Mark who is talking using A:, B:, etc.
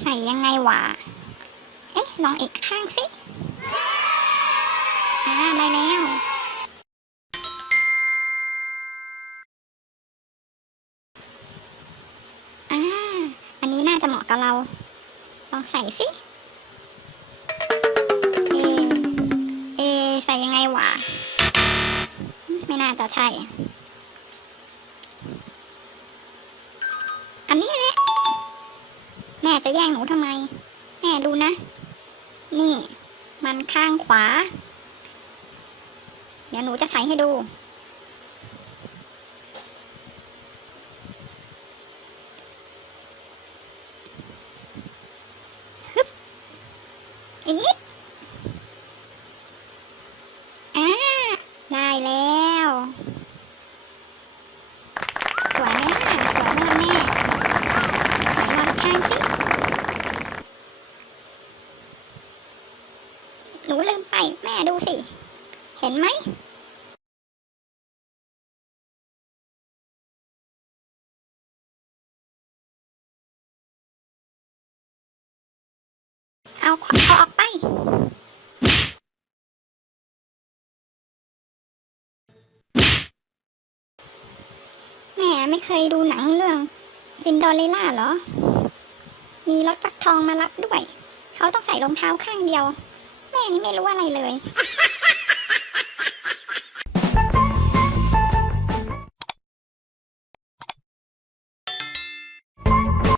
A: ใส่ยังไงวะ เอ๊ะ ลองอีกข้างสิอ่าได้แล้วอ่าอันนี้น่าจะเหมาะกับเรา ลองใส่สิ เอ เอ ใส่ยังไงวะ ไม่น่าจะใช่ แม่จะแย่งหนูทำไม แม่ดูนะ นี่ มันข้างขวา เดี๋ยวหนูจะใส่ให้ดูฮึบอีกนิดอ่าได้แล้ว สวยไหมล่ะ สวยไหมล่ะแม่ ไหนลองข้างสิ หนูลืมไปแม่ดูสิ เห็นไหมเอาขอออกไป แม่ไม่เคยดูหนังเรื่องซินโดเรลล่าเหรอ มีรถฟักทองมารับด้วย เขาต้องใส่รองเท้าข้างเดียว แม่นี่ไม่รู้อะไรเลย